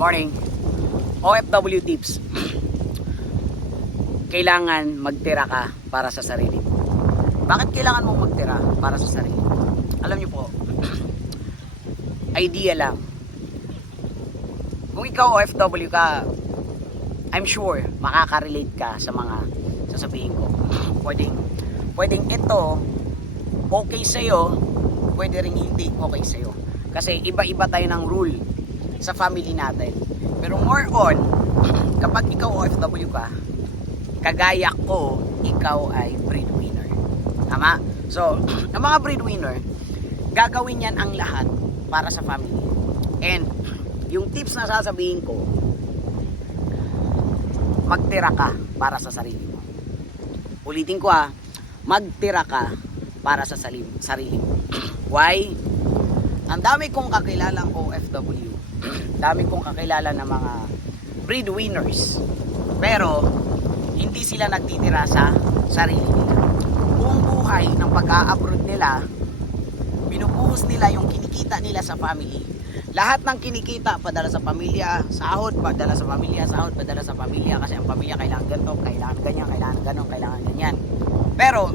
Morning. OFW tips. Kailangan magtira ka para sa sarili. Bakit kailangan mo magtira para sa sarili? Alam niyo po, idea lang. Kung ikaw OFW ka, I'm sure makaka-relate ka sa mga sasabihin ko. Pwedeng, pwedeng ito okay sa'yo, pwede rin hindi okay sa'yo. Kasi iba-iba tayo ng rule sa family natin. Pero more on, kapag ikaw OFW ka, kagaya ko, ikaw ay breadwinner. Tama? So, ang mga breadwinner, gagawin yan ang lahat para sa family. And, yung tips na sasabihin ko, magtira ka para sa sarili mo. Ulitin ko ah, magtira ka para sa sarili mo. Why? Ang dami kong kakilalang OFW. dami kong kakilala ng mga breadwinners. Pero, hindi sila nagtitira sa sarili nila. Buong buhay ng pag-a-abroad nila, binubuhos nila yung kinikita nila sa family. Lahat ng kinikita, padala sa pamilya, sahod, padala sa pamilya, sahod, padala sa pamilya, kasi ang pamilya kailangan ganito, kailangan ganyan, kailangan ganon, kailangan ganyan. Pero,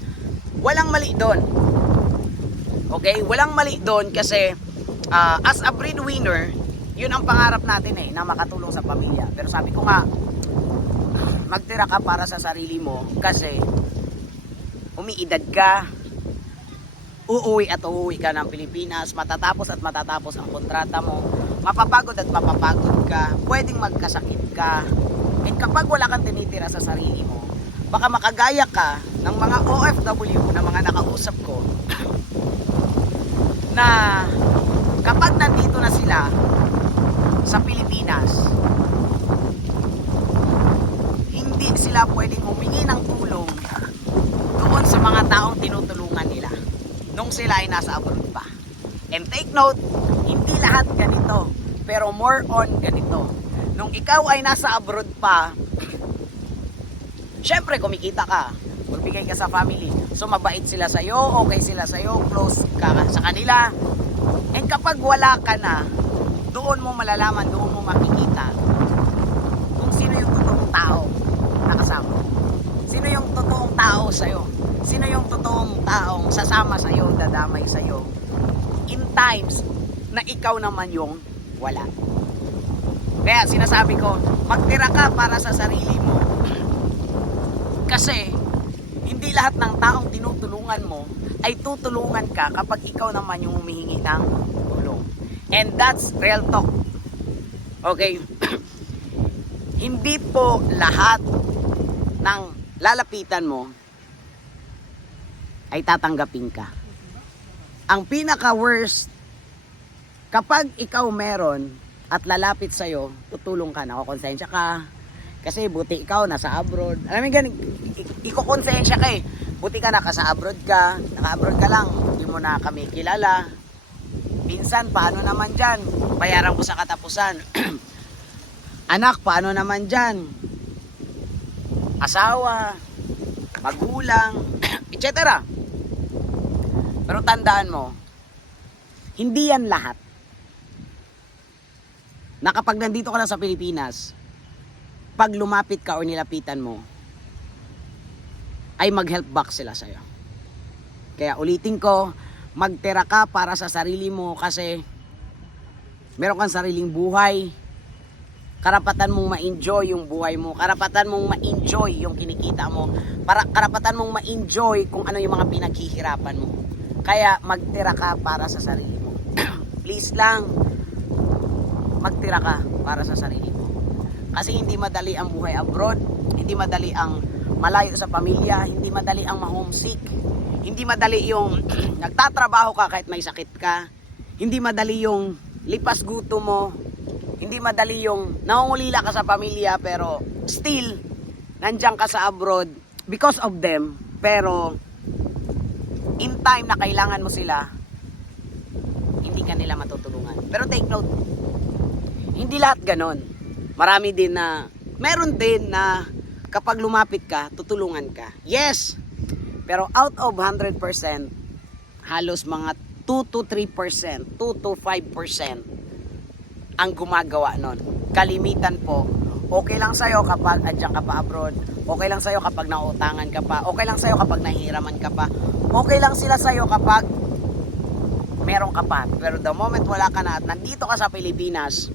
walang mali doon. Okay? Walang mali doon kasi ah, as a breadwinner, yun ang pangarap natin eh, na makatulong sa pamilya. Pero sabi ko nga, magtira ka para sa sarili mo kasi umiidad ka, uuwi at uuwi ka ng Pilipinas, matatapos at matatapos ang kontrata mo, mapapagod at mapapagod ka, pwedeng magkasakit ka. And kapag wala kang tinitira sa sarili mo, baka makagaya ka ng mga OFW na mga nakausap ko na kapag nandito na sila sa Pilipinas, hindi sila pwedeng humingi ng tulong doon sa mga taong tinutulungan nila nung sila ay nasa abroad pa. And take note, hindi lahat ganito, pero more on ganito. Nung ikaw ay nasa abroad pa, syempre kumikita ka, magbigay ka sa family. So mabait sila sa'yo, okay sila sa'yo, close ka sa kanila. And kapag wala ka na, doon mo malalaman, doon mo makikita kung sino yung totoong tao na kasama. Sino yung totoong tao sa'yo? Sino yung totoong taong sasama sa'yo, dadamay sa'yo? In times na ikaw naman yung wala. Kaya sinasabi ko, magtira ka para sa sarili mo. Kasi, lahat ng taong tinutulungan mo ay tutulungan ka kapag ikaw naman yung humihingi ng tulong. And that's real talk. Okay? hindi po lahat ng lalapitan mo ay tatanggapin ka. Ang pinaka worst kapag ikaw meron at lalapit sa'yo, tutulong ka, nakokonsensya ka. Kasi buti ikaw nasa abroad. Alam mo ganun, i- ikokonsensya ka eh. Buti ka naka abroad ka, naka-abroad ka lang, hindi mo na kami kilala. Minsan, paano naman dyan? Bayaran ko sa katapusan. Anak, paano naman dyan? Asawa, magulang, etc. Pero tandaan mo, hindi yan lahat. Na kapag nandito ka na sa Pilipinas, pag lumapit ka o nilapitan mo, ay mag-help back sila sa'yo. Kaya ulitin ko, magtira ka para sa sarili mo kasi meron kang sariling buhay, karapatan mong ma-enjoy yung buhay mo, karapatan mong ma-enjoy yung kinikita mo, para karapatan mong ma-enjoy kung ano yung mga pinaghihirapan mo. Kaya magtira ka para sa sarili mo. Please lang, magtira ka para sa sarili mo. Kasi hindi madali ang buhay abroad, hindi madali ang malayo sa pamilya, hindi madali ang ma-homesick, hindi madali yung nagtatrabaho ka kahit may sakit ka, hindi madali yung lipas guto mo, hindi madali yung nangungulila ka sa pamilya pero still nandiyan ka sa abroad because of them. Pero in time na kailangan mo sila hindi ka nila matutulungan. Pero take note hindi lahat ganon marami din na meron din na kapag lumapit ka tutulungan ka yes pero out of 100% halos mga 2 to 3% 2 to 5% ang gumagawa nun. Kalimitan po, okay lang sa'yo kapag andyan ka pa abroad, okay lang sa'yo kapag nautangan ka pa, okay lang sa'yo kapag nahihiraman ka pa, okay lang sila sa'yo kapag meron ka pa. Pero the moment wala ka na at nandito ka sa Pilipinas,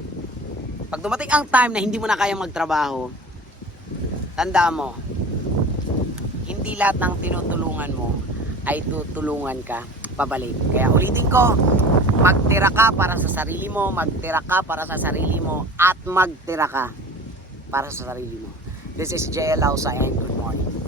pag dumating ang time na hindi mo na kayang magtrabaho, tanda mo, hindi lahat ng tinutulungan mo ay tutulungan ka pabalik. Kaya ulitin ko, magtira ka para sa sarili mo, magtira ka para sa sarili mo, at magtira ka para sa sarili mo. This is JL Lausa and good morning.